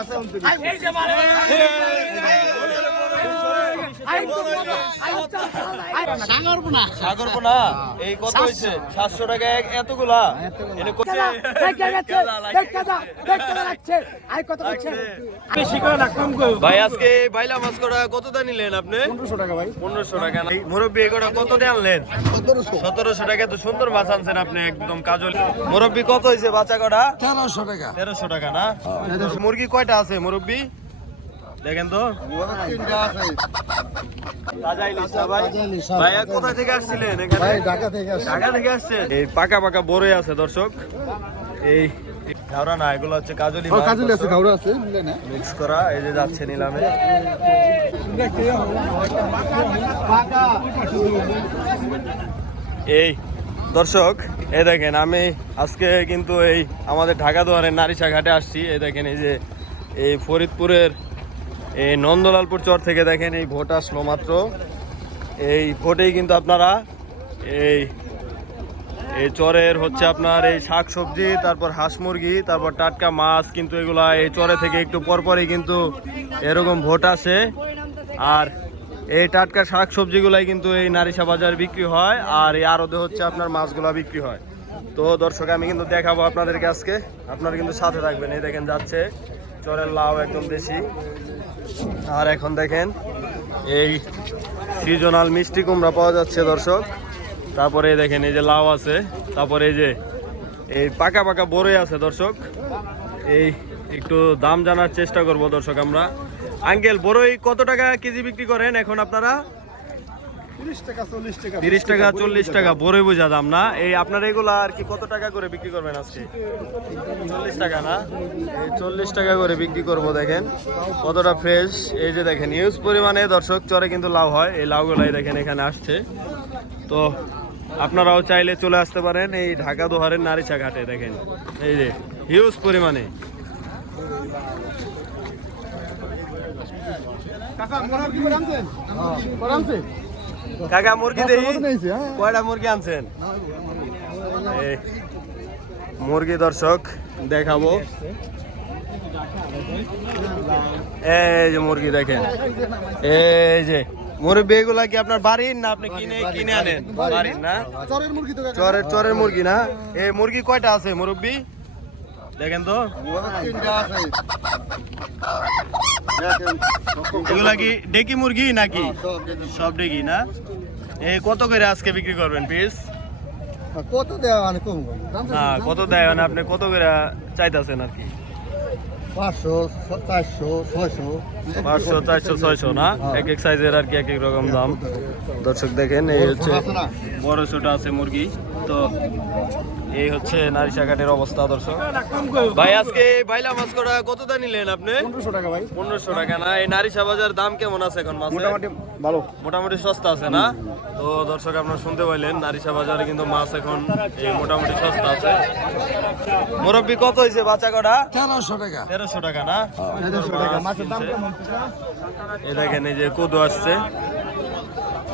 Ação, Ei, Ei, Ei, Ei, Ei, Ei, Ei, সাগরপোনা এই কত হয়েছে? সাতশো টাকা এতগুলা? ভাই আজকে বাইলা মাছ কত দা নিলেন আপনি? পনেরোশো টাকা ভাই। পনেরোশো টাকা মুরব্বী এগুলো কত দিয়ে আনলেন? সতেরোশো। টাকা তো সুন্দর মাছ আনছেন আপনি একদম কাজল। মুরব্বী কত হয়েছে বাচ্চা কটা? তেরোশো টাকা। তেরোশো টাকা না? মুরগি কয়টা আছে মুরব্বী? দেখেন তো। তাজা ইলিশ না ভাই ভাইয়া কোথা থেকে আসছিলেন ঢাকা থেকে ঢাকা থেকে আসছে এই পাকা পাকা বড়ই আছে দর্শক। এই ঘাওড়া না এগুলো হচ্ছে কাজলি মাছ, কাজুলি আছে দর্শক। আছে মিক্স করা এই যে যাচ্ছে নিলামে। এই দর্শক এই দেখেন আমি আজকে কিন্তু এই আমাদের ঢাকা দুয়ারের নারিশা ঘাটে আসছি। এই দেখেন এই যে এই ফরিদপুরের এই নন্দলালপুর চর থেকে দেখেন এই ভোট আসলো মাত্র। এই ভোটেই কিন্তু আপনারা এই এই চরের হচ্ছে আপনার এই শাক সবজি, তারপর হাঁস মুরগি, তারপর টাটকা মাছ, কিন্তু এগুলা এই চরে থেকে একটু পরপরই কিন্তু এরকম ভোট আসে। আর এই টাটকা শাক সবজিগুলাই কিন্তু এই নারিশা বাজারে বিক্রি হয়, আর এই আরদে হচ্ছে আপনার মাছগুলা বিক্রি হয়। তো দর্শক, আমি কিন্তু দেখাবো আপনাদেরকে আজকে। আপনারা কিন্তু সাথে থাকবেন। এই দেখেন যাচ্ছে, চরের লাউ একদম দেশি। আর এখন দেখেন, এই সিজনাল মিষ্টি কুমড়া পাওয়া যাচ্ছে দর্শক। তারপরে দেখেন এই যে লাউ আছে, তারপরে এই যে এই পাকা পাকা বড়ই আছে দর্শক। এই একটু দাম জানার চেষ্টা করব দর্শক আমরা। আঙ্কেল, বড়ই কত টাকা কেজি বিক্রি করেন এখন আপনারা? তিরিশ টাকা চল্লিশ টাকা। বড়ই বোঝা দাম না? এই আপনার এগুলো আর কি কত টাকা করে বিক্রি করবেন আজকে? চল্লিশ টাকা না? এই চল্লিশ টাকা করে বিক্রি করব দেখেন। কতটা ফ্রেশ এই যে দেখেন ইউজ পরিমাণে দর্শক চরে কিন্তু লাউ হয়। এই লাউগুলাই দেখেন এখানে আসছে। তো আপনারাও চাইলে চলে আসতে পারেন এই ঢাকা দোহারের নারিচা ঘাটে দেখেন। এই যে হিউজ পরিমাণে। কাকা মোরা কি করে আনছেন? করে আনছে কাকা মুরগি দেই। হ্যাঁ? কয়টা মুরগি আনছেন? মুরগি দর্শক দেখাবো। এই যে মুরগি দেখেন। এই যে মুরব্বি এগুলা কি আপনার বাড়ির না আপনি কিনে কিনে আনেন? বাড়ির না? চরের মুরগি তো চরের চরের মুরগি না? এই মুরগি কয়টা আছে মুরব্বি? দেখেন তো। এগুলা কি ডেকি মুরগি নাকি? সব ডেকি না? এই কত করে আজকে বিক্রি করবেন পিস কত দেওয়া কত দেয় মানে আপনি কত করে চাইতেছেন আর কি? পাঁচশো, চারশো পাঁচশো চারশো ছয়শো না? এক এক সাইজের আর কি এক এক রকম দাম। দর্শক দেখেন, এই হচ্ছে বড় ছোট আছে মুরগি। তো এই হচ্ছে নারী ঘাটের অবস্থা দর্শক। ভাই আজকে বাইলা মাছ করা কত দা নিলেন আপনি? পনেরোশো টাকা ভাই। পনেরোশো টাকা না এই নারিশা বাজার দাম কেমন আছে এখন মাছ মোটামুটি ভালো। মোটামুটি সস্তা আছে না? তো দর্শক আপনারা শুনতে পাইলেন নারিশা বাজারে কিন্তু মাছ এখন এই মোটামুটি সস্তা আছে। মুরব্বি কত হয়েছে বাচ্চা কটা? তেরোশো টাকা। তেরোশো টাকা না? তেরোশো টাকা। মাছের দাম কেমন? এই দেখেন এই যে কদু আসছে।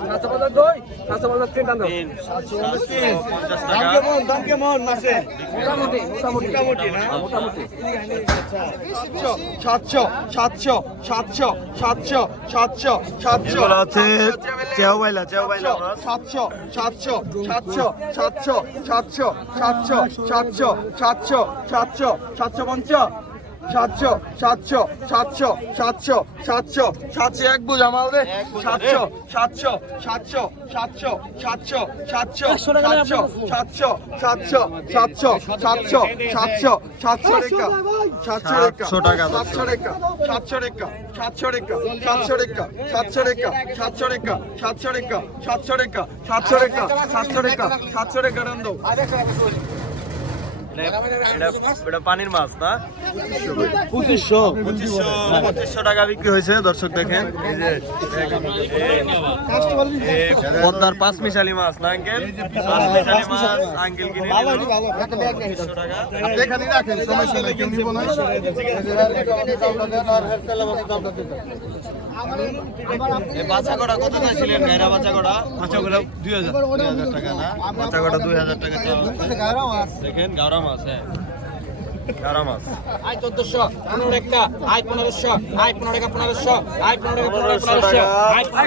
সাতশো পঞ্চাশ দুই সাতশো পঞ্চাশ তিন টানো পঞ্চাশ টাকা। দাম কেমন মাছের মোটামুটি মোটামুটি মোটামুটি সাতশো সাতশো সাতশো সাতশো সাতশো সাতশো মাছ সাতশো সাতশো সাতশো সাতশো সাতশো সাতশো সাতশো সাতশো সাতশো সাতশো পঞ্চাশ সাতশো সাতশো সাতশো সাতশো সাতশো সাতশো এক বুঝ আমার রে সাতশো সাতশো সাতশো সাতশো সাতশো সাতশো সাতশো সাতশো সাতশো সাতশো সাতশো সাতশো সাতশো রেখা সাতশো রেখা সাতশো টাকা দাও। সাতশো রেখা সাতশো রেখা সাতশো রেখা সাতশো রেখা সাতশো রেখা সাতশো রেখা সাতশো রেখা সাতশো রেখা সাতশো রেখা সাতশো রেখা সাতশো রেখা রান দাও এটা পানির মাছ না পঁচিশশো পঁচিশশো টাকা বিক্রি হয়েছে দর্শক দেখেন পদ্মার পাঁচ মিশালি মাছ না আঙ্কেল পাঁচ মিশালি মাছ আঙ্কেল কিনে টাকা বাচ্চাগোড়া কত চাইছিলেন গায়রা বাচ্চাগোড়া বাচ্চাগোড়া দুই হাজার। দুই হাজার টাকা না? বাচ্চাগোড়া দুই হাজার টাকা দেখেন গাওরা মাছ হ্যাঁ আয় চোদ্দশো পনেরো একটা আয় পনেরোশো আয় পনেরো টাকা পনেরোশো আয় পনেরো টাকা পনেরোশো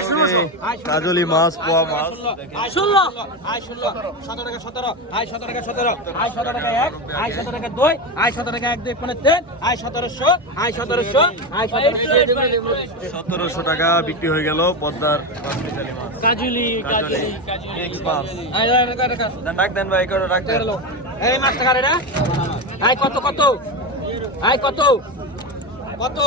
পনেরোশো। কাজলি মাছ পোয়া মাছ। আয় ষোলো আয় ষোলো সতেরো টাকা সতেরো আয় সতেরো টাকা সতেরো আয় সতেরো টাকা এক আয় সতেরো টাকা দুই আয় সতেরো টাকা এক দুই পনেরো তিন আয় সতেরোশো আয় সতেরোশো আয় সতেরোশো। সতেরোশো টাকা বিক্রি হয়ে গেল পদ্মার কাজলি টাকা দেন ভাই কটা রাখ দেন। এই মাছ টাকা রে আয় কত কত? আয় কত? কত।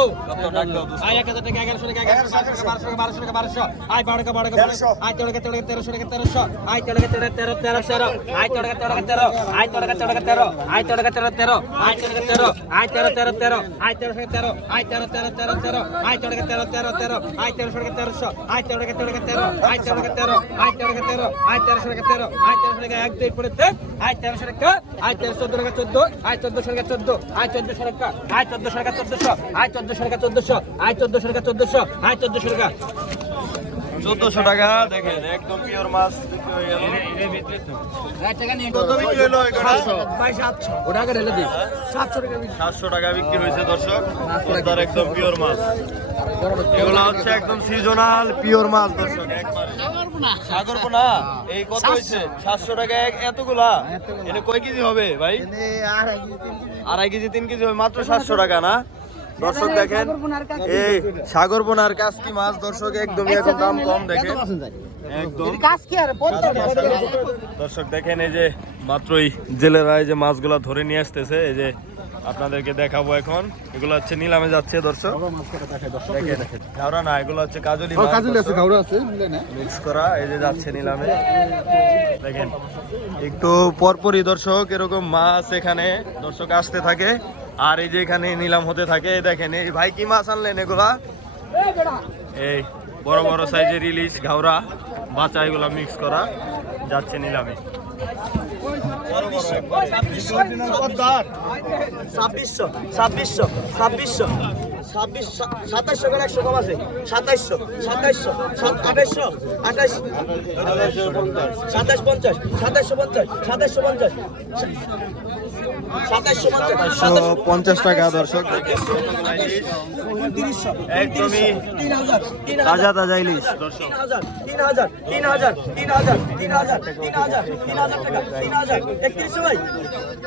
আয় এক হাজার টাকা এগারোশো টাকা এগারোশো বারোশো টাকা বারোশো টাকা বারোশো আয় বারো টাকা বারো টাকা বারোশো আয় তেরো টাকা তেরো তেরোশো টাকা তেরোশো আয় তেরো টাকা তেরো তেরো তেরো তেরো আয় তেরো টাকা তেরো তেরো আয় তেরো টাকা তেরো তেরো আয় তেরো টাকা তেরো তেরো আয় তেরো টাকা তেরো আয় তেরো তেরো তেরো আয় তেরো টাকা তেরো আয় তেরো তেরো তেরো তেরো আয় তেরো টাকা তেরো তেরো তেরো আয় তেরোশো টাকা তেরোশো আয় তেরো টাকা তেরো টাকা তেরো আয় তেরো টাকা তেরো আয় তেরো টাকা তেরো আয় তেরোশো টাকা তেরো আয় তেরোশো টাকা এক দুই পরে আয় তেরোশো টাকা আয় তেরো চোদ্দ টাকা চোদ্দ আয় চোদ্দশো টাকা চোদ্দ আয় চোদ্দশো টাকা আয় চোদ্দশো টাকা চোদ্দশো আয় চোদ্দশো টাকা চোদ্দশো আয় চোদ্দশো টাকা চোদ্দশো আয় চোদ্দশো টাকা। চোদ্দশো টাকা দেখেন একদম পিওর মাছ বিক্রি হয়ে সাতশো। টাকা হয়েছে দর্শক। একদম পিওর মাছ। এগুলো হচ্ছে একদম সিজনাল পিওর মাছ দর্শক। সাগর পোনা এই কত হয়েছে? সাতশো টাকা এক- এতগুলা? এটা কয় কেজি হবে ভাই? আড়াই কেজি তিন কেজি হবে মাত্র সাতশো টাকা না? দর্শক দেখেন এই সাগর বোনার কাসকি মাছ? দর্শক একদমই এখন দাম কম দেখেন। একদম। দর্শক দেখেন এই যে মাত্রই জেলেরা এই যে মাছগুলা ধরে নিয়ে আসতেছে এই যে আপনাদেরকে দেখাবো এখন। এগুলো হচ্ছে নিলামে যাচ্ছে দর্শক। ঘাওড়া না এগুলো হচ্ছে কাজলি দর্শক। মিক্স করা এই যে যাচ্ছে নিলামে। দেখেন একটু পরপরই দর্শক এরকম মাছ এখানে দর্শক আসতে থাকে। আর এই যে এখানে নিলাম হতে থাকে দেখেন এই ভাই কি মাছ আনলেন এগুলা? এই বড় বড় সাইজের ইলিশ ঘাওড়া বাচ্চা এগুলা মিক্স করা যাচ্ছে নিলামে। ছাব্বিশশো ছাব্বিশশো ছাব্বিশশো ছাব্বিশ সাতাইশশো করে একশো কম আছে সাতাইশশো সাতাইশশো সাত আঠাইশশো আঠাইশ সাতাইশ পঞ্চাশ সাতাইশশো পঞ্চাশ সাতাইশশো পঞ্চাশ পঞ্চাশ টাকা দর্শক একদমই তিন হাজার তিন তাজা হাজার তাজা ইলিশ দর্শক তিন হাজার তিন হাজার তিন হাজার তিন হাজার তিন হাজার তিন হাজার তিন হাজার টাকা তিন হাজার একত্রিশশো ভাই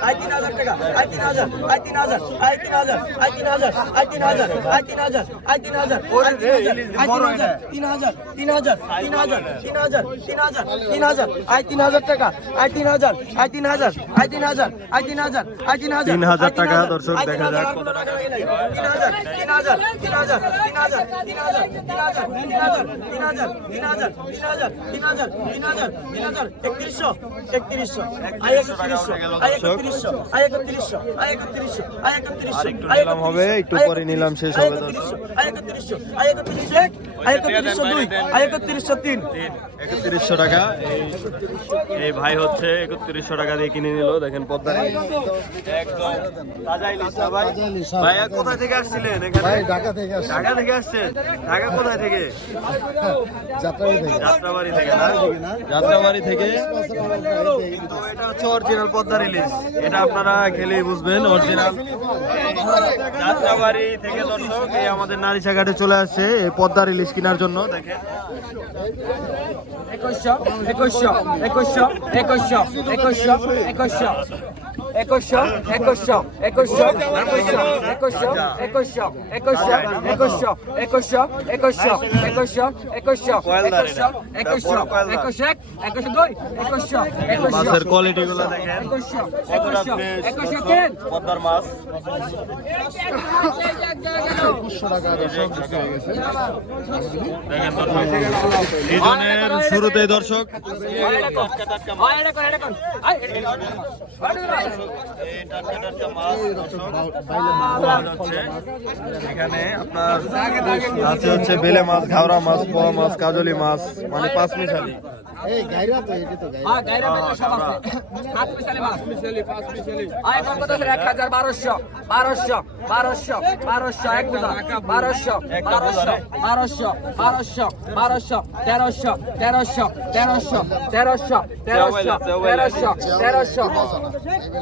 আয় তিন হাজার টাকা আয় তিন হাজার আয় তিন হাজার আয় তিন হাজার আয় তিন হাজার আয় তিন হাজার আয় তিন হাজার আয় তিন হাজার আয় তিন হাজার তিন হাজার তিন হাজার তিন হাজার তিন হাজার তিন হাজার তিন হাজার আয় তিন হাজার টাকা আয় তিন হাজার আয় তিন হাজার আয় তিন হাজার আয় তিন হাজার তিন হাজার টাকা দর্শক দেখা যাক হবে একটু পরে নিলাম শেষ হবে একত্রিশশো টাকা এই ভাই হচ্ছে একত্রিশশো টাকা দিয়ে কিনে নিল দেখেন পদ্মা একদম। তাজা ইলিশ না ভাই? ভাইয়া কোথায় থেকে আসছিলেন এখানে? ঢাকা থেকে আসছি। ঢাকা থেকে আসছেন? ঢাকা কোথায় থেকে? যাত্রাবাড়ি থেকে। যাত্রাবাড়ি থেকে না? যাত্রাবাড়ি থেকে কিন্তু এটা হচ্ছে অরিজিনাল পদ্মার ইলিশ এটা আপনারা খেলেই বুঝবেন অরিজিনাল যাত্রাবাড়ি থেকে দর্শক এই আমাদের নারিশা ঘাটে চলে আসছে এই পদ্মার ইলিশ কেনার জন্য দেখেন। একুশশো একুশশো একুশশো একুশশো একুশশো একুশশো একুশশো একুশশো একুশশো একুশশো একুশশো একুশশো একুশশো একুশশো একুশশো একুশশো একুশশো একুশশো একুশশো একুশশো এক একুশশো দুই একুশশো একুশশো মাছের কোয়ালিটি গুলো দেখেন একুশশো কতটা একুশশো একুশশো তিন পদ্মার মাছ দেখেন দর্শক এখানে আপনার আছে হচ্ছে বেলে মাছ ঘাওড়া মাছ পোয়া মাছ কাজলি মাছ মানে পাঁচ মিশালি। এই গাইরা তো এটা তো গাইরা। হ্যাঁ গাইরা মানে সব আছে। সাত মিশালি মাছ। মিশালি পাঁচ মিশালি আয় কত কত 1200 1200 1200 1200 এক দুটা 1200 1200 1200 1200 1200 তেরোশো তেরোশো তেরোশো তেরোশো তেরোশো তেরোশো তেরোশো।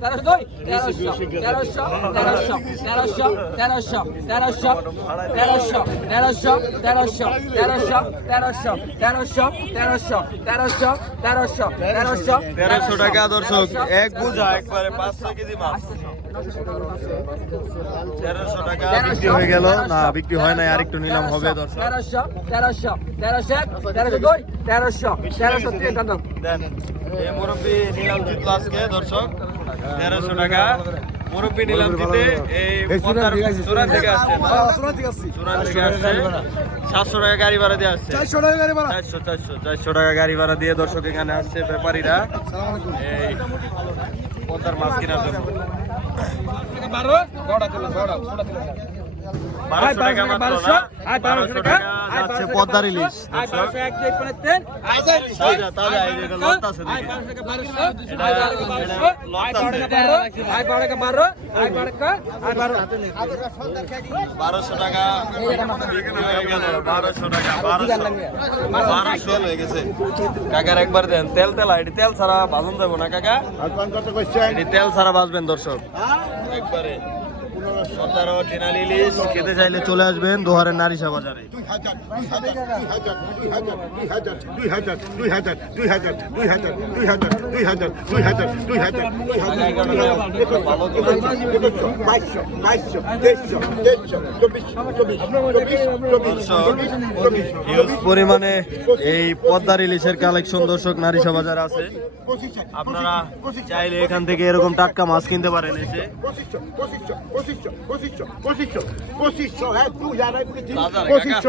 তেরোশো তেরোশো দুই তেরোশো তেরোশো তেরোশো তেরোশো তেরোশো তেরোশো তেরোশো তেরোশো তেরোশো তেরোশো তেরোশো তেরোশো তেরোশো তেরোশো তেরোশো তেরোশো তেরোশো টাকা দর্শক এক বোঝা একবারে পাঁচশো কেজি মাছ তেরোশো টাকা বিক্রি হয়ে গেল না বিক্রি হয় নাই আরেকটু নিলাম হবে দর্শক তেরোশো তেরোশো তেরোশো এক তেরোশো দুই তেরোশো তেরোশো তিন এই মুরব্বী নিলাম জিতলো আজকে দর্শক তেরোশো টাকা। মুরব্বী নিলাম এই চূড়ান থেকে আসছে। না? চূড়ান থেকে আসছে। সাতশো টাকা গাড়ি ভাড়া দিয়ে আসছে। চারশো টাকা গাড়ি ভাড়া। চারশো চারশো চারশো টাকা গাড়ি ভাড়া দিয়ে দর্শক এখানে আসছে ব্যাপারীরা। এই পদ্মার মাছ কেনার জন্য। বারোশো বারোশো টাকা বারোশো টাকা বারোশো কাকার একবার দেন তেল তেল আইডি তেল ছাড়া বাঁধন দেবো না কাকা তেল ছাড়া বাঁচবেন দর্শক একবারে সতেরো টিনাল খেতে চাইলে চলে আসবেন দোহারের নারিশা বাজারে দুই হাজার দুই হাজার দুই হাজার দুই হাজার দুই হাজার দুই হাজার দুই হাজার দুই হাজার দুই হাজার দুই হাজার দুই হাজার দুই হাজার বাইশশো বাইশশো তেইশশো তেইশশো চব্বিশ চব্বিশ চব্বিশ চব্বিশ চব্বিশ চব্বিশ পরিমাণে এই পদ্মার ইলিশের কালেকশন দর্শক নারিশা বাজার আছে আপনারা চাইলে এখান থেকে এরকম টাটকা মাছ কিনতে পারেন এসে পঁচিশশো পঁচিশশো পঁচিশশো পঁচিশশো পঁচিশশো পঁচিশশো হ্যাঁ দুই হাজার পঁচিশশো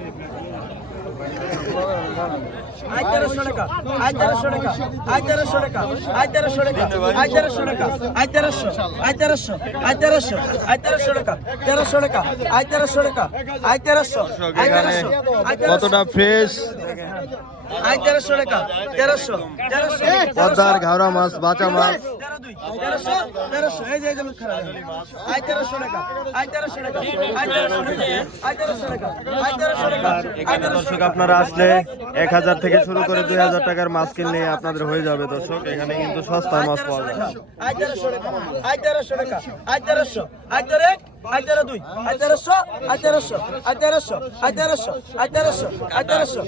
আজ তেরোশো টাকা আজ তেরোশো টাকা আজ তেরোশো টাকা আজ তেরোশো টাকা আজ তেরোশো টাকা আজ তেরোশো আজ তেরোশো আজ তেরোশো আজ তেরোশো কতটা ফ্রেশ তেরোশো টাকা তেরোশো তেরোশো পদ্মার ঘাওড়া মাছ বাঁচা মাছ। তেরোশো তেরোশো এই যে এই যে খারাপ আয় তেরোশো টাকা আয় তেরোশো টাকা আয় তেরোশো টাকা আয় তেরোশো টাকা আয় তেরোশো টাকা এখানে দর্শক আপনারা আসলে এক হাজার থেকে শুরু করে দুই হাজার টাকার মাছ কিনলে আপনাদের হয়ে যাবে দর্শক। এখানে কিন্তু সস্তায় মাছ পাওয়া যায়। আয় তেরোশো টাকা আয় তেরোশো টাকা আয় তেরোশো আয় তেরো আয় তেরো দুই আয় তেরোশো তেরোশো আয় তেরোশো আয় তেরোশো আয় তেরোশো আয় তেরোশো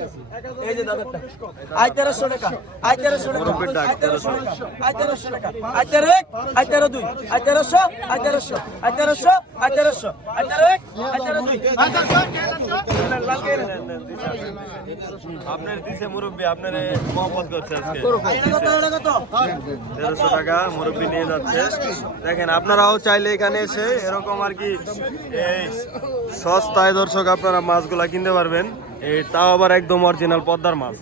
এই যে দাদারটা। আয় তেরোশো টাকা আয় তেরোশো টাকা আয় তেরোশো টাকা আয় তেরোশো টাকা। আয় তেরো এক তেরো দুই আয় তেরোশো আয় তেরোশো তেরো এক তেরো দুই। আপনার দিছে মুরব্বী আপনার মহব্বত করছে আজকে। তেরোশো টাকা মুরব্বী নিয়ে যাচ্ছে। দেখেন আপনারাও চাইলে এখানে এসে এরকম আর কি সস্তায় দর্শক আপনারা মাছগুলা কিনতে পারবেন। তাও আবার একদম অরিজিনাল পদ্মার মাছ।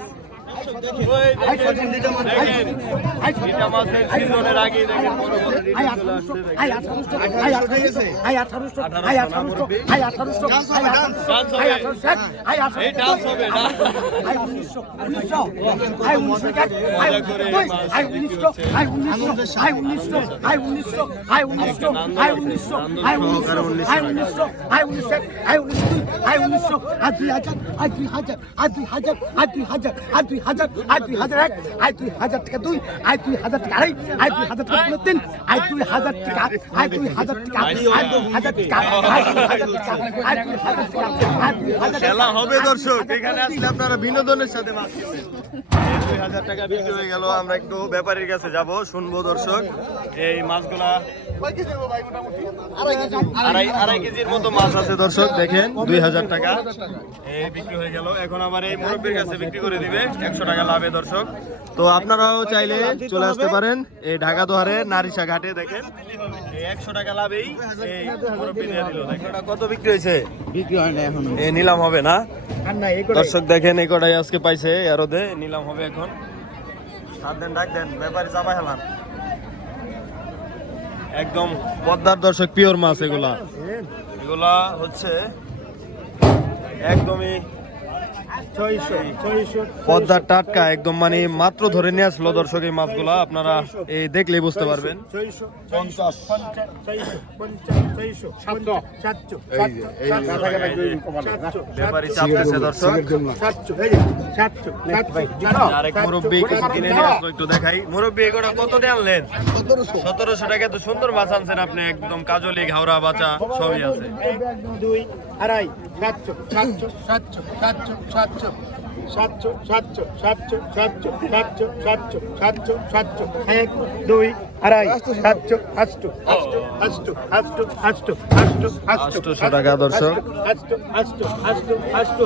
আই উনিশশো আই উনিশশো আই উনিশশো আই উনিশশো আই উনিশশো আর দুই হাজার আজ দুই হাজার আজ দুই হাজার আজ দুই হাজার আজ দুই হাজার আজ দুই হাজার এক আজ দুই হাজার টাকা দুই আজ দুই হাজার টাকা আড়াই আজ দুই হাজার টাকা তিন আজ দুই হাজার টাকা আজ দুই হাজার টাকা আজ দুই হাজার টাকা আজ দুই হাজার টাকা আজ দুই হাজার টাকা আজ দুই হাজার খেলা হবে দর্শক এখানে আসলে আপনারা বিনোদনের সাথে মাছ হাজার টাকা বিক্রি হয়ে গেল আমরা একটু ব্যাপারীর কাছে যাব শুনব দর্শক। এই মাছগুলা আড়াই আড়াই কেজির মতো মাছ আছে দর্শক দেখেন দুই হাজার টাকা। এই বিক্রি হয়ে গেল। এখন আবার এই মুরব্বীর কাছে বিক্রি করে দিবে একশো টাকা লাভে দর্শক। তো আপনারাও চাইলে চলে আসতে পারেন এই ঢাকা দোহারে নারিশা ঘাটে দেখেন। একশো টাকা লাভেই এই মুরব্বী নিয়ে দিল দেখেন। কত বিক্রি হয়েছে? বিক্রি হয় না এখন। এ নিলাম হবে না? দর্শক দেখেন এই কটাই আজকে পাইছে এরোদে নিলাম হবে এখন। হাত দেন ডাক দেন ব্যাপারে চাপা হেলান একদম। পদ্মার দর্শক পিওর মাছ এগুলা। এগুলা হচ্ছে একদমই পদ্মার টাটকা একদম মানে মাত্র ধরে নিয়ে আসলো দর্শক এই মাছগুলা আপনারা এই দেখলেই বুঝতে পারবেন। ব্যাপারী চাপতেছে দর্শক। মুরব্বী কিছু কিনে নিয়ে আসলো একটু দেখাই। মুরব্বী এগুলো কত দিয়ে আনলেন? সতেরোশো। টাকা তো সুন্দর মাছ আনছেন আপনি একদম কাজলি ঘাওড়া বাচা সবই আছে। দুই আড়াই সাতশো সাতশো সাতশো সাতশো সাতশো সাতশো সাতশো সাতশো সাতশো সাতশো সাতশো সাতশো সাতশো এক দুই আড়াই সাতশো আষ্ট আষ্ট আষ্ট আষ্ট আষ্ট আষ্ট আটশোশো টাকা দর্শক। আষ্ট আটশো আটশো আটশো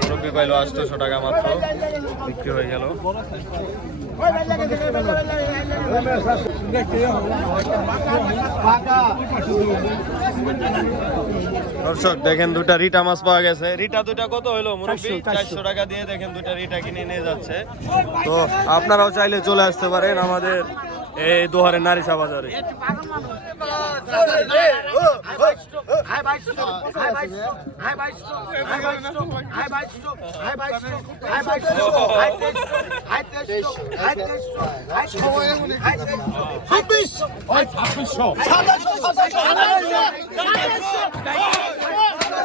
মুরব্বী পাইলো আটশোশো টাকা মাত্র বিক্রি হয়ে গেল। দর্শক দেখেন দুটা রিটা মাছ পাওয়া গেছে। রিটা দুটা কত হলো মুরব্বী? চারশো টাকা দিয়ে দেখেন দুটা রিটা কিনে নিয়ে যাচ্ছে। তো আপনারাও চাইলে চলে আসতে পারেন আমাদের এই দোহারে নারী সাবাজারে ছাব্বিশ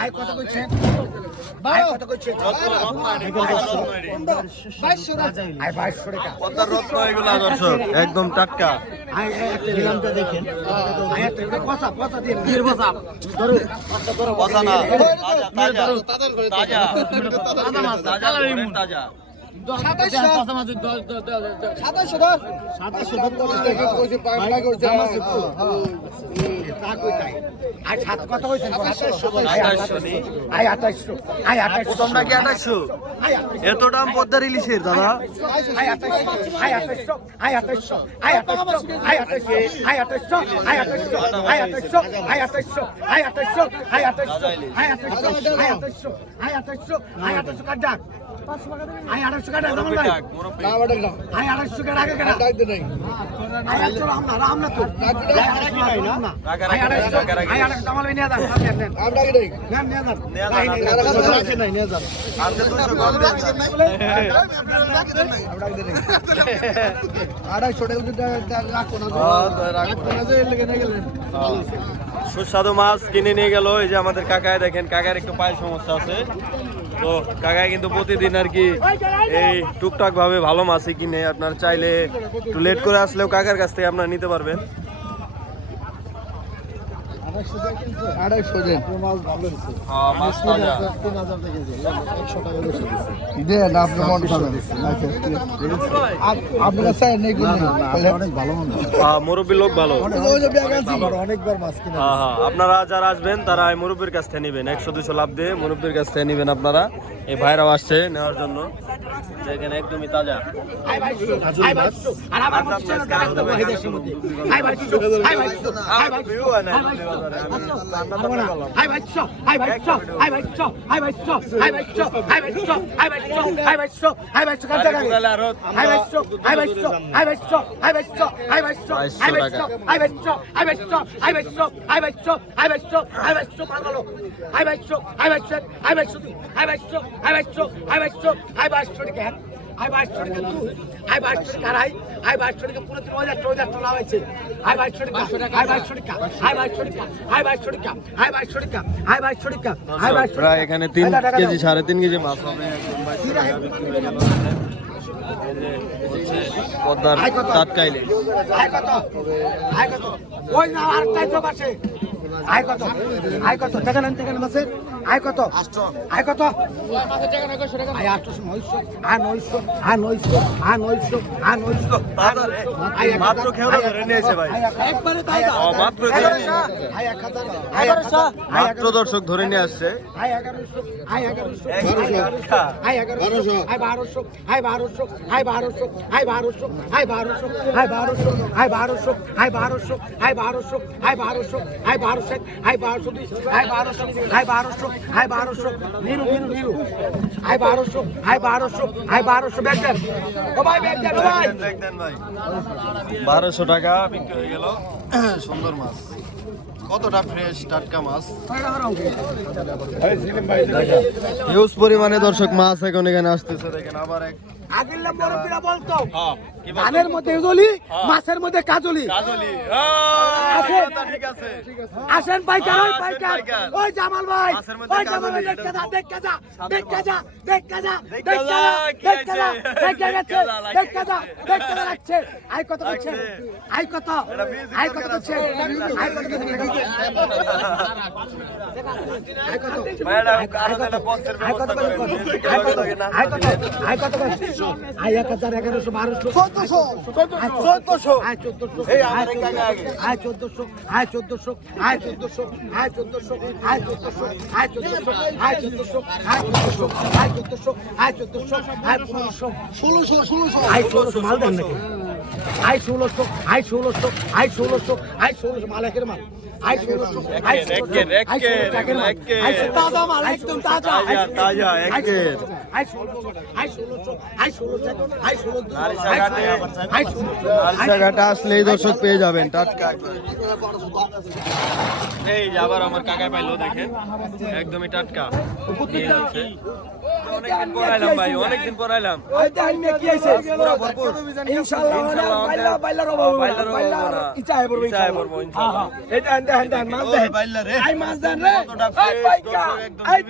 আই কত কইছেন আই কত কইছেন আই বাইশশো টাকা কত রত্ন এগুলা দর্শক একদম টাটকা আই একটা নিলামটা দেখেন আই একটা পচা পচা দিয়ে তির পচা ধরে পচা না তাজা তাজা তাজা তাজা তাজা তাজা আর সাত কত হয়েছে আয় আঠাইশো আয় আঠাইশো তোমরা কি আঠাইশো এত দাম পদ্মার ইলিশের দাদা আয় আঠাইশো আয় আঠাইশো সুস্বাদু মাছ কিনে নিয়ে গেল। এই যে আমাদের কাকায় দেখেন কাকার একটু পায়ের সমস্যা আছে। তো কাকায় কিন্তু প্রতিদিন আর কি এই টুকটাক ভাবে ভালো মাছই কিনে। আপনার চাইলে একটু লেট করে আসলেও কাকার কাছ থেকে আপনার নিতে পারবেন। আড়াইশো দেন। হ্যাঁ, মাছ তাজা। দেন আপনি মন খাবেন আপনার স্যার নেই অনেক ভালো মনে হ্যাঁ, মুরব্বী লোক ভালো। অনেকবার মাছ কিনে হ্যাঁ আপনারা যারা আসবেন তারা মুরব্বীর কাছ থেকে নিবেন। একশো দুশো লাভ দিয়ে মুরব্বীর কাছ থেকে নিবেন আপনারা। এই ভাইরাও আসছে নেওয়ার জন্য এখানে একদমই তাজা আই বাইশ আই বাইশ আই বাইশ চোখ আই বাইশ চোখ আই বাইশ চোখকে আই বাইশ চোখকে তুই আই বাইশ চোখকে হারাই আই বাইশ চোখকে পুরো তিন হাজার তিন হাজার তোলা হয়েছে আই বাইশ চোখকা আই বাইশ চোখকা আই বাইশ চোখকা আই বাইশ চোখকা আই বাইশ চোখকা আই বাইশ চোখকা আই বাইশ প্রায় এখানে তিন কেজি সাড়ে তিন কেজি মাছ হবে পদ্মার তাটকাইলে আয় কত আয় কত ওই না আরেকটাই দেখেন দেখেন মাছের আয় কত আয় কত আয় আটশো নয়শো আয় নয়শো আয় নয়শো আয় নয়শো আয় নয়শো মাত্র খেয়ে ধরে নিয়েছে ভাই মাত্র মাত্র দর্শক ধরে নিয়ে আসছে আয় এগারোশো আয় এগারোশো আয় এগারোশো আয় বারোশো আয় বারোশো আয় বারোশো আয় বারোশো আয় বারোশো আয় বারোশো আয় বারোশো আয় বারোশো আয় বারোশো আয় বারোশো আয় বারোশো আয় বারোশো আয় বারোশো আয় বারোশো আয় বারোশো নিরু নিরু নিরু। আয় বারোশো আয় বারোশো আয় বারোশো ব্যাগ দেন। ও ভাই ব্যাগ দেন ও ভাই। বারোশো টাকা বিক্রি হয়ে গেল। সুন্দর মাছ। কতটা ফ্রেশ টাটকা মাছ? হিউজ পরিমাণে দর্শক মাছ এখন এখানে আসতেছে। দেখেন আবার এক আগের বলতো হ্যাঁ, বলতো? ধানের মধ্যে ইজলি মাছের মধ্যে কাজলি আসেন পাইকার ওই পাইকার ওই জামাল ভাই ওই জামাল ভাই লাগছে আই কত হচ্ছে আই কত আই কত হচ্ছে আই কত আই কত আই কত আই কত আই এগারোশো বারোশো চোদ্দশো আয় চোদ্দশো আয় চোদ্দশো আয় চোদ্দশো আয় চোদ্দশো আয় চোদ্দশো আয় চোদ্দশো আয় চোদ্দশো আয় চোদ্দশো আয় চোদ্দশো আয় চোদ্দশো আয় চোদ্দশো আয় পনেরোশো ষোলোশো ষোলোশো আয় ষোলোশো মাল দেন নাকি আই ষোলোশো আই ষোলোশো আই ষোলোশো আই ষোলোশো মাল আসলেই দর্শক পেয়ে যাবেন টাটকা এই আবার আমার কাকায় পাইলো দেখেন একদমই টাটকা অনেকদিন পর আইলাম ভাই অনেকদিন পর আইলাম বাইলা বাইলা রব বাইলা বাইলা ইচ্ছা আই বলব ইচ্ছা আই বলব ইনশাআল্লাহ এটা আনতে আনতে মাছ দেন বাইলা রে আই মাছ দেন রে আই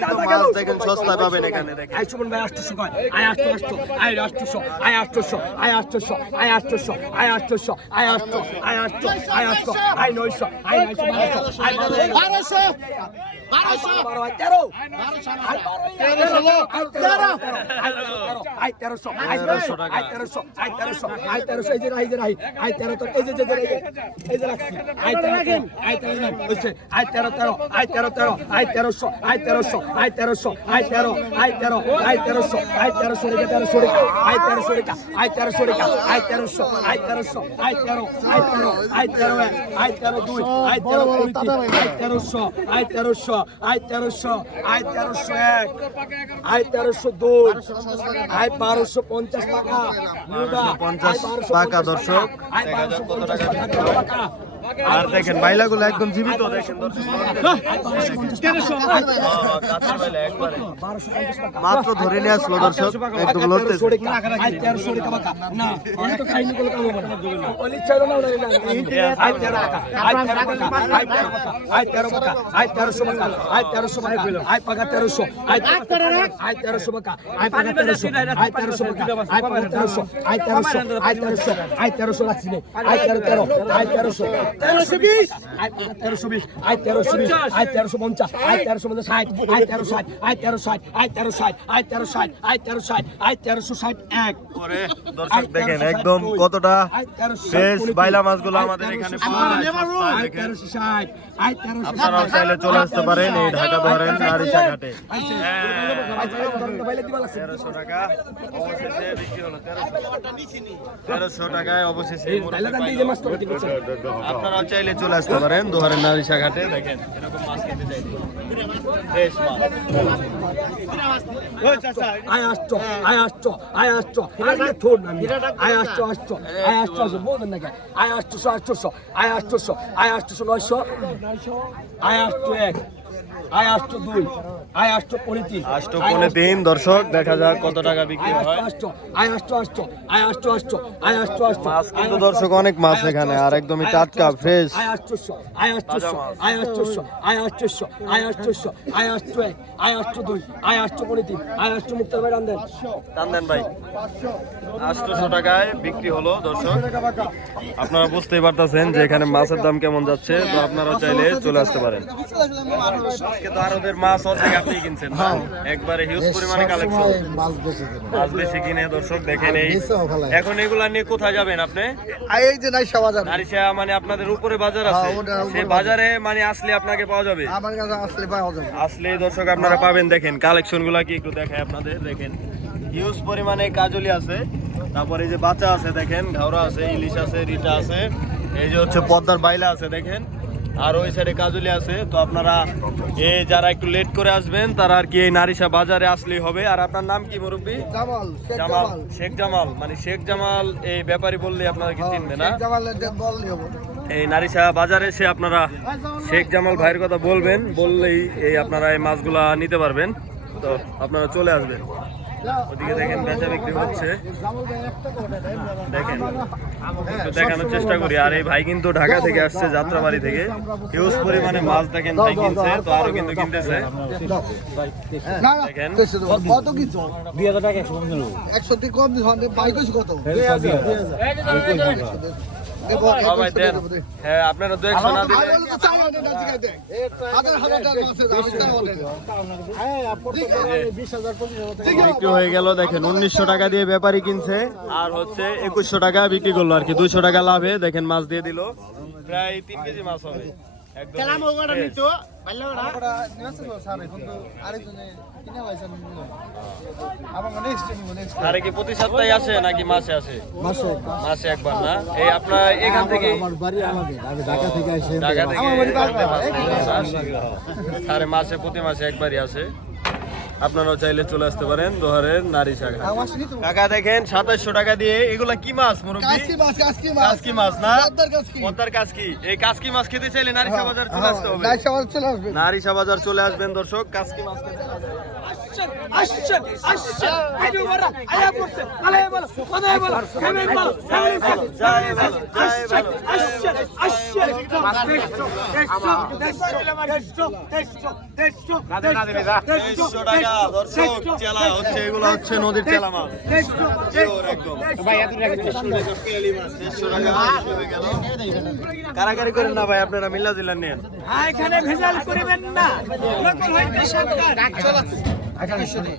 আই তেরোশো আই তেরোশো আই তেরোশো আই তেরোশো এক আই তেরোশো দুই আই বারোশো পঞ্চাশ টাকা পঞ্চাশ টাকা দর্শক কত টাকা আর দেখেন মাইলাগুলো একদম জীবিত মাত্র ধরে নিয়ে আসলো দর্শক একদম লড়তে আয় তেরোশো আয় তেরোশো আয় তেরোশো রাখছি আয় তেরো তেরো আয় তেরোশো বিশ আয় তেরোশো বিশ আয় তেরোশো পঞ্চাশ আয় তেরোশো পঞ্চাশ ষাট আয় তেরো ষাট আয় তেরো ষাট আয় তেরো ষাট আয় তেরো ষাট আয় তেরো ষাট আয় তেরোশো ষাট এক দর্শক দেখেন একদম কতটা ফ্রেশ বাইলা মাছগুলো আমাদের এখানে পাওয়া যায় সস্তায় আয় দেখেন। তেরোশো ষাট আয় তেরোশো আপনারাও চাইলে চলে আসতে পারেন এই ঢাকা ধরেন নারিশা তেরোশো টাকা অবশেষে বিক্রি হলো তেরোশো টাকায় অবশেষে আপনারাও চাইলে চলে আসতে পারেন দোহারের নারিশা ঘাটে দেখেন এরকম মাছ খেতে চাইলে ফ্রেশ মাছ। আয় আসছো আয় আসছো আয় আসছো। আরে থোড় না আমি আয় আসছো আসছো আয় আসছো আসছো বলবেন না কেন আয় আসছো আসছো আয় আসছো আয় আসছো নয়শো। আয় আসছো এক। আয় দুই। আয় আসছো পনেরো আষ্ট পৌনে তিন দর্শক দেখা যাক কত টাকা বিক্রি হয়। আয় আয় মাছ কিন্তু দর্শক অনেক মাছ এখানে আর একদমই টাটকা ফ্রেশ আয় আয় আয় আয় আয় এক দুই আয় মুক্তার ভাই দেন। টাকায় বিক্রি হলো দর্শক। আপনারা বুঝতেই পারতেছেন যে এখানে মাছের দাম কেমন যাচ্ছে তো আপনারা চাইলে চলে আসতে পারেন। আজকে তো আরবের মাছ অর্ধেক আপনি কিনছেন। একবারে হিউজ পরিমাণে কালেকশন মাছ বেশি দিন মাছ বেশি কিনে দর্শক দেখেন এই এখন এগুলা নিয়ে কোথায় যাবেন আপনি? এই যে নাই বাজার। মানে আপনাদের উপরে বাজার আছে। হ্যাঁ, উপরে সেই বাজারে। মানে আসলে আপনাকে পাওয়া যাবে? আমার কাছে আসলে পাওয়া যাবে। আসলে দর্শক আপনারা পাবেন। দেখেন কালেকশনগুলা কি একটু দেখায় আপনাদের। দেখেন হিউজ পরিমাণে কাজলি আছে। তারপরে এই যে বাচ্চা আছে দেখেন ঘাওড়া আছে ইলিশ আছে রিটা আছে। এই যে হচ্ছে পদ্মার বাইলা আছে দেখেন। আর ওই সাইডে কাজলি আছে। তো আপনারা এই যারা একটু লেট করে আসবেন তারা আর কি এই নারিশা বাজারে আসলেই হবে। আর আপনার নাম কি মুরব্বী? জামাল শেখ জামাল শেখ জামাল। মানে শেখ জামাল এই ব্যাপারী বললে আপনারা কি চিনবে না। এই নারিশা বাজারে এসে আপনারা শেখ জামাল ভাইয়ের কথা বলবেন বললেই এই আপনারা এই মাছগুলা নিতে পারবেন। তো আপনারা চলে আসবেন। ওদিকে দেখেন বেচা বিক্রি হচ্ছে। দেখেন একটু দেখানোর চেষ্টা করি। আর এই ভাই কিন্তু ঢাকা থেকে আসছে যাত্রাবাড়ি থেকে। হিউজ পরিমাণে মাছ দেখেন ভাই কিনছে তো আরও কিন্তু কিনতেছে। না না দেখেন। কত কিছু দুই হাজার টাকা একশো কম দিল একশো কম দিস বাইক কত? সবাই দেন। হ্যাঁ আপনারা দু একশো না দিলে। বিক্রি হয়ে গেল দেখেন উনিশশো টাকা দিয়ে ব্যাপারী কিনছে। আর হচ্ছে একুশশো টাকা বিক্রি করল আর কি দুইশো টাকা লাভে দেখেন মাছ দিয়ে দিল। প্রায় তিন কেজি মাছ হবে। একদম। আরে কি প্রতি সপ্তাহে আসে নাকি মাসে আসে? মাসে একবার। না? এই আপনার এখান থেকে ঢাকা থেকে আনতে পারছেন না? আরে মাসে প্রতি মাসে একবারই আসে। আপনারাও চাইলে চলে আসতে পারেন দোহারের নারী শাখা। কাকা দেখেন সাতাশশো টাকা দিয়ে। এগুলা কি মাছ মুরব্বী? কাসকি মাছ, না? পদ্মার কাসকি। এই কাসকি মাছ খেতে চাইলে নারিশা বাজার চলে আসতে হবে। হ্যাঁ। নারিশা বাজার চলে আসবেন দর্শক। কাসকি মাছ খেতে আসছেন আসছেন আইডু মারা আয়া পড়ছে আলায় বলো কোথায় বলো কেমন বলো কেমন বলো জয় ভালো, জয় আসছেন আসছেন আসছেন। দেড়শো দেড়শো দেড়শো টাকা দর্শক চেলা হচ্ছে এগুলো হচ্ছে নদীর চেলা মাছ। দেড়শো টাকা হিসেবে গেল। কারাকারি করেন না ভাই আপনারা মিল্লা জিল্লা নেন এখানে ভেজাল করিবেন না। নকল হইতে সাবধান